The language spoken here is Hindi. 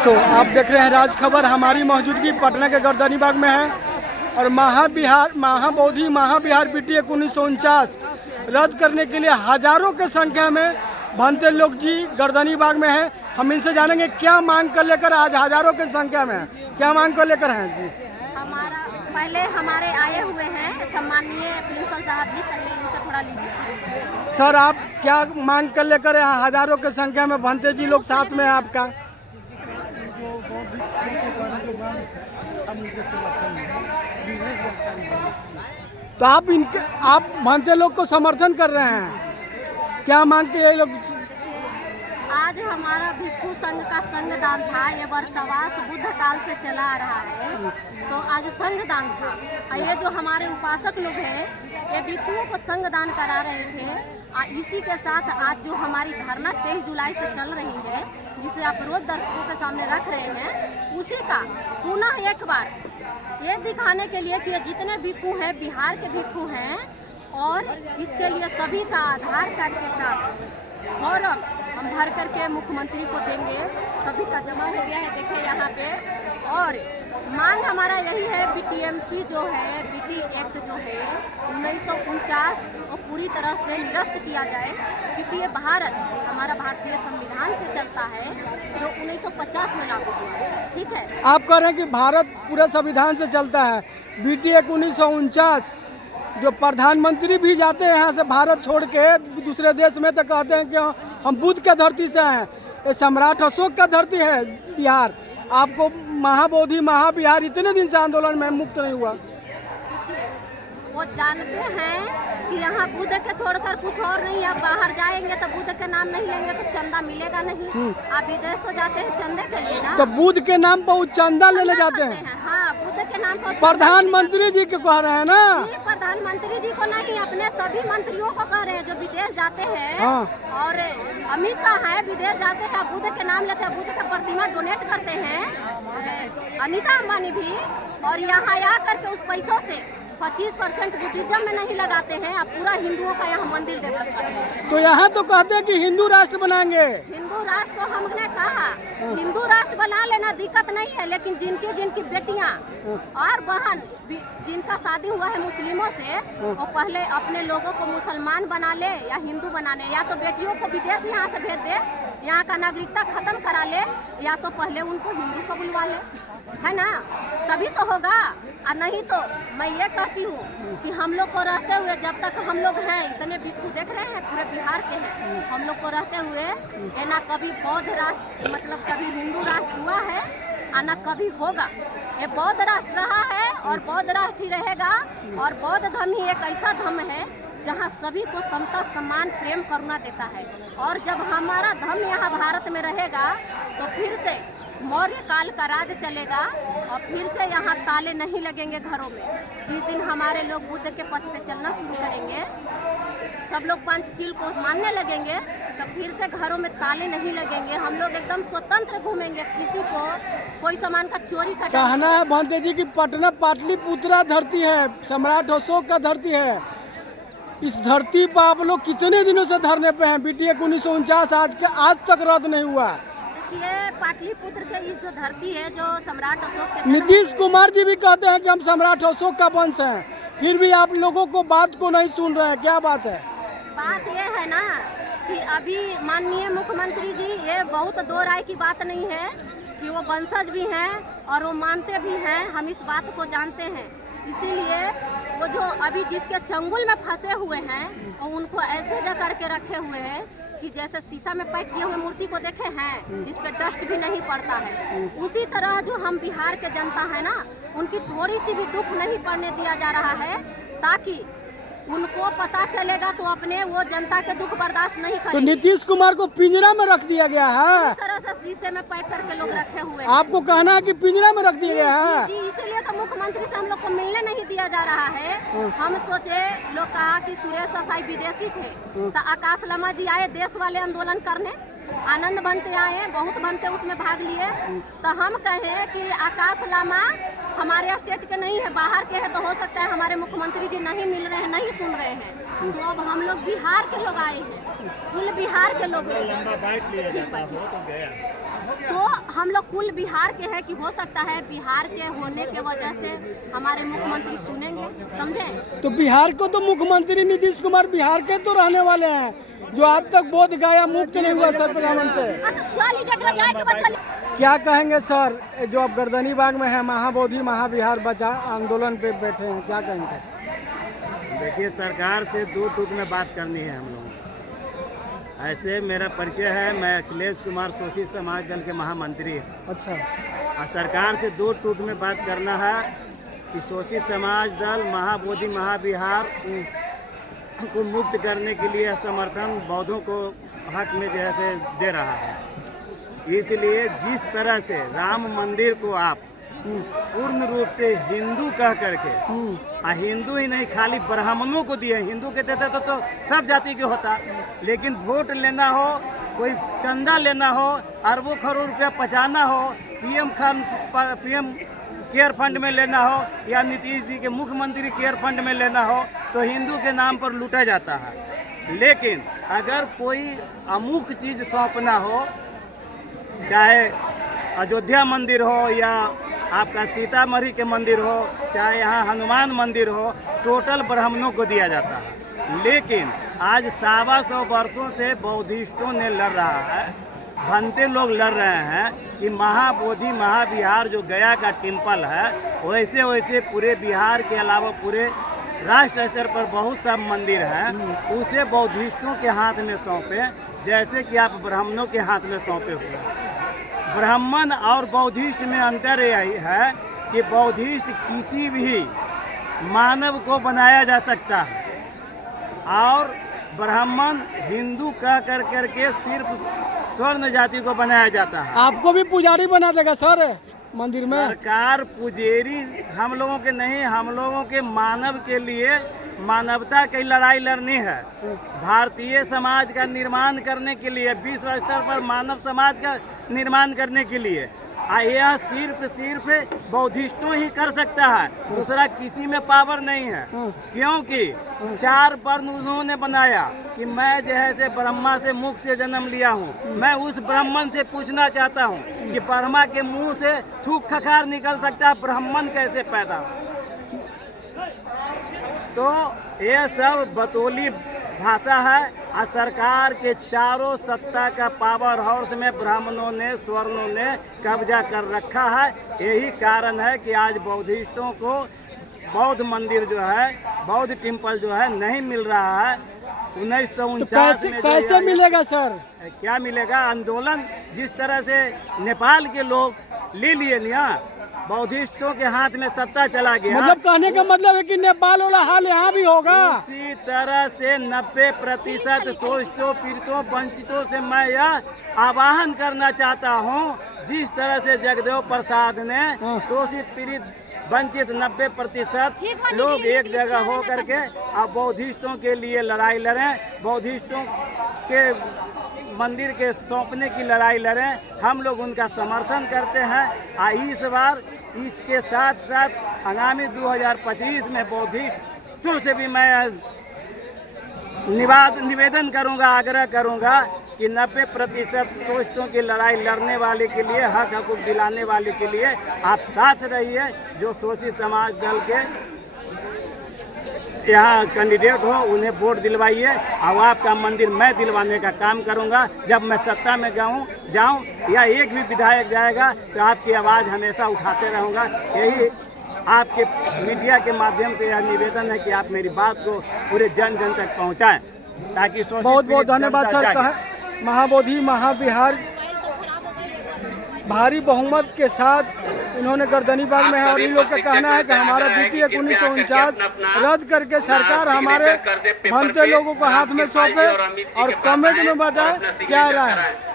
दोस्तों, आप देख रहे हैं राज खबर। हमारी मौजूदगी पटना के गर्दनीबाग में है और महाबोधि महाविहार BTEC 1949 रद्द करने के लिए हजारों के संख्या में भंते लोग जी गर्दनीबाग में हैं। हम इनसे जानेंगे क्या मांग कर लेकर आज हजारों की संख्या में है, क्या मांग कर लेकर हैं जी। पहले हमारे आए हुए हैं सम्माननीय प्रिंसिपल साहब जी, पहले इनसे थोड़ा लीजिए। सर, आप क्या मांग कर लेकर यहाँ हजारों की संख्या में भंते जी लोग साथ में हैं आपका? तो आप भंते लोग को समर्थन कर रहे हैं, क्या मांगते हैं ये लोग? आज हमारा भिक्षु संघ का संघदान था। ये वर्षवास बुद्ध काल से चला आ रहा है, तो आज संघदान था। और ये जो हमारे उपासक लोग हैं, ये भिक्षुओं को संघदान करा रहे थे। इसी के साथ आज जो हमारी धरना 23 जुलाई से चल रही है, जिसे आप रोज दर्शकों के सामने रख रहे हैं, उसी का पुनः एक बार ये दिखाने के लिए कि ये जितने भिक्षु हैं बिहार के भिक्षु हैं, और इसके लिए सभी का आधार कार्ड के साथ फॉर्म हम भर करके मुख्यमंत्री को देंगे। सभी का जमा हो गया है, देखिए यहाँ पे। और मांग हमारा यही है, BTMC जो है, BT एक्ट जो है 1949 वो पूरी तरह से निरस्त किया जाए, क्योंकि ये भारत हमारा भारतीय संविधान से चलता है जो 1950 में लागू हुआ है। ठीक है, आप कह रहे हैं कि भारत पूरा संविधान से चलता है। BTEC 1949 जो प्रधानमंत्री भी जाते हैं यहाँ से भारत छोड़ के दूसरे देश में, तो कहते हैं कि हम बुद्ध के धरती से हैं, ये सम्राट अशोक का धरती है बिहार। आपको महाबोधि महाविहार इतने दिन से आंदोलन में मुक्त नहीं हुआ। वो जानते हैं कि यहाँ बुद्ध के छोड़कर कुछ और नहीं। आप बाहर जाएंगे तो बुद्ध के नाम नहीं लेंगे तो चंदा मिलेगा नहीं। आप विदेश तो जाते हैं चंदे के लिए ना, तो बुद्ध के नाम पर वो चंदा लेने जाते हैं। हाँ, बुद्ध के नाम पर प्रधानमंत्री जी के कह रहे हैं ना? प्रधानमंत्री जी को नहीं, अपने सभी मंत्रियों को कह रहे हैं जो विदेश जाते हैं। हाँ। और अमित शाह है, विदेश जाते हैं, बुद्ध के नाम लेते हैं, बुद्ध का प्रतिमा डोनेट करते हैं। अनीता अंबानी भी, और यहाँ आ करके उस पैसों से 25% बुद्धिज्म में नहीं लगाते हैं। आप पूरा हिंदुओं का यहाँ मंदिर डेवलप करते हैं। तो यहाँ तो कहते हैं कि हिंदू राष्ट्र बनाएंगे। हिंदू राष्ट्र तो हमने कहा, हिंदू राष्ट्र बना लेना दिक्कत नहीं है, लेकिन जिनकी बेटियाँ और बहन जिनका शादी हुआ है मुस्लिमों से, वो पहले अपने लोगों को मुसलमान बना ले या हिंदू बना ले, या तो बेटियों को विदेश यहाँ से भेज दे, यहाँ का नागरिकता खत्म करा ले, या तो पहले उनको हिंदू को बुलवा ले, है ना, तभी तो होगा। और नहीं तो मैं ये कहती हूँ कि हम लोग को रहते हुए, जब तक हम लोग हैं, इतने भिक्षु देख रहे हैं पूरे बिहार के हैं, हम लोग को रहते हुए ये ना कभी बौद्ध राष्ट्र मतलब कभी हिंदू राष्ट्र हुआ है और ना कभी होगा। ये बौद्ध राष्ट्र रहा है और बौद्ध राष्ट्र ही रहेगा। और बौद्ध धर्म ही एक ऐसा धर्म है जहाँ सभी को समता सम्मान प्रेम करुणा देता है। और जब हमारा धर्म यहाँ भारत में रहेगा तो फिर से मौर्य काल का राज चलेगा और फिर से यहाँ ताले नहीं लगेंगे घरों में। जिस दिन हमारे लोग बुद्ध के पथ पे चलना शुरू करेंगे, सब लोग पंचशील को मानने लगेंगे, तो फिर से घरों में ताले नहीं लगेंगे। हम लोग एकदम स्वतंत्र घूमेंगे, किसी को कोई सामान का चोरी का कहना है भंते जी की पटना पाटलिपुत्रा धरती है, सम्राट अशोक का धरती है। इस धरती पर आप लोग कितने दिनों से धरने पे हैं? BTEC 1949 आज तक रद्द नहीं हुआ। ये पाटलिपुत्र के इस जो धरती है, जो सम्राट अशोक के, नीतीश कुमार जी भी कहते हैं कि हम सम्राट अशोक का वंश हैं, फिर भी आप लोगों को बात को नहीं सुन रहे हैं, क्या बात है? बात ये है ना कि अभी माननीय मुख्यमंत्री जी, ये बहुत दो राय की बात नहीं है कि वो वंशज भी हैं और वो मानते भी हैं, हम इस बात को जानते हैं। इसीलिए वो जो अभी जिसके चंगुल में फंसे हुए हैं, और उनको ऐसे जकड़ के रखे हुए हैं कि जैसे शीशा में पैक किए हुए मूर्ति को देखे हैं, जिस पे डस्ट भी नहीं पड़ता है, उसी तरह जो हम बिहार के जनता है ना, उनकी थोड़ी सी भी दुख नहीं पड़ने दिया जा रहा है, ताकि उनको पता चलेगा तो अपने वो जनता के दुख बर्दाश्त नहीं करेंगे। तो नीतीश कुमार को पिंजरा में रख दिया गया है, इस तरह से शीशे में पैक करके लोग रखे हुए हैं। आपको कहना है कि पिंजरा में रख दिया गया है? जी, इसीलिए तो मुख्यमंत्री से हम लोग को मिलने नहीं दिया जा रहा है। हम सोचे, लोग कहा कि सुरेश साई विदेशी थे, तो आकाश लामा जी आए देश वाले आंदोलन करने, आनंद बनते आए, बहुत बनते उसमें भाग लिए। तो हम कहें कि आकाश लामा हमारे स्टेट के नहीं है, बाहर के हैं, तो हो सकता है हमारे मुख्यमंत्री जी नहीं मिल रहे हैं, नहीं सुन रहे हैं। तो अब हम लोग बिहार के लोग आए हैं, कुल बिहार के लोग। ठीक है। तो हम लोग कुल बिहार के हैं कि हो सकता है बिहार के होने के वजह से हमारे मुख्यमंत्री सुनेंगे, समझे। तो बिहार को तो मुख्यमंत्री नीतीश कुमार बिहार के तो रहने वाले हैं, जो आज तक बोध गया मुक्त नहीं हुआ सर प्रधान से। क्या कहेंगे सर, जो अब गर्दनीबाग में है महाबोधि महाविहार बचा आंदोलन पे बैठे हैं, क्या कहेंगे? देखिए, सरकार से दो टूक में बात करनी है हम लोगों को। ऐसे मेरा परिचय है, मैं अखिलेश कुमार शोषित समाज दल के महामंत्री हैं। अच्छा। और सरकार से दो टूक में बात करना है कि शोषित समाज दल महाबोधि महाविहार को मुक्त करने के लिए समर्थन बौद्धों को हक में जैसे दे रहा है। इसलिए जिस तरह से राम मंदिर को आप पूर्ण रूप से हिंदू कह करके, हिंदू ही नहीं खाली ब्राह्मणों को दिए, हिंदू के देते तो सब जाति के होता, लेकिन वोट लेना हो, कोई चंदा लेना हो, अरबों करोड़ रुपया पचाना हो, पीएम केयर फंड में लेना हो या नीतीश जी के मुख्यमंत्री केयर फंड में लेना हो, तो हिंदू के नाम पर लूटा जाता है। लेकिन अगर कोई अमुक चीज़ सौंपना हो, चाहे अयोध्या मंदिर हो या आपका सीतामढ़ी के मंदिर हो, चाहे यहाँ हनुमान मंदिर हो, टोटल ब्राह्मणों को दिया जाता है। लेकिन आज 125 वर्षों से बौद्धिस्टों ने लड़ रहा है, भंते लोग लड़ रहे हैं कि महाबोधि महाविहार जो गया का टेम्पल है, वैसे वैसे पूरे बिहार के अलावा पूरे राष्ट्र स्तर पर बहुत सा मंदिर हैं, उसे बौद्धिस्टों के हाथ में सौंपे, जैसे कि आप ब्राह्मणों के हाथ में सौंपे हुए। ब्राह्मण और बौद्धिस्ट में अंतर यही है कि बौद्धिस्ट किसी भी मानव को बनाया जा सकता है और ब्राह्मण हिंदू कह कर करके सिर्फ स्वर्ण जाति को बनाया जाता है। आपको भी पुजारी बना देगा सर मंदिर में? सरकार पुजेरी हम लोगों के नहीं, हम लोगों के मानव के लिए मानवता की लड़ाई लड़नी है। भारतीय समाज का निर्माण करने के लिए, विश्व स्तर पर मानव समाज का निर्माण करने के लिए यह सिर्फ बौद्धिस्टों ही कर सकता है, दूसरा किसी में पावर नहीं है। क्योंकि 4 वर्ण उन्होंने बनाया कि मैं जैसे ब्रह्मा से मुख से जन्म लिया हूँ, मैं उस ब्राह्मण से पूछना चाहता हूँ कि ब्रह्मा के मुंह से थूक खखार निकल सकता है, ब्राह्मण कैसे पैदा? तो ये सब बतौली भाषा है और सरकार के चारों सत्ता का पावर हाउस में ब्राह्मणों ने, स्वर्णों ने कब्जा कर रखा है। यही कारण है कि आज बौद्धिस्टों को बौद्ध मंदिर जो है, बौद्ध टेम्पल जो है नहीं मिल रहा है। 1949 में कैसे मिलेगा सर? क्या मिलेगा? आंदोलन जिस तरह से नेपाल के लोग ले लिए ना, बौद्धिस्टों के हाथ में सत्ता चला गया। मतलब कहने का मतलब है कि नेपाल वाला हाल यहाँ भी होगा। इसी तरह से 90% शोषितों, पीड़ितों, वंचितों से मैं यह आह्वान करना चाहता हूँ, जिस तरह से जगदेव प्रसाद ने शोषित, पीड़ित, वंचित 90% लोग एक जगह हो करके अब बौद्धिस्टों के लिए लड़ाई लड़ें, बौद्धिस्टों के मंदिर के सौंपने की लड़ाई लड़ें। हम लोग उनका समर्थन करते हैं। इस बार इसके साथ साथ आगामी 2025 में बौद्धिस्टों से भी मैं निवेदन करूंगा, आग्रह करूंगा कि 90% शोषितों की लड़ाई लड़ने वाले के लिए, हक हकूक दिलाने वाले के लिए आप साथ रहिए। जो शोषित समाज दल के यहाँ कैंडिडेट हो उन्हें वोट दिलवाइए और आपका मंदिर मैं दिलवाने का काम करूँगा। जब मैं सत्ता में जाऊँ या एक भी विधायक जाएगा तो आपकी आवाज़ हमेशा उठाते रहूँगा। यही आपके मीडिया के माध्यम से यह निवेदन है कि आप मेरी बात को पूरे जन जन तक पहुँचाएं, ताकि बहुत बहुत धन्यवाद सर। महाबोधि महाविहार भारी बहुमत के साथ इन्होंने गर्दनीबाग में है और इन लोग का कहना है कि हमारा DP 1949 रद्द करके सरकार हमारे भंते लोगों को हाथ में सौंपे और कमेंट में बताए क्या राय है।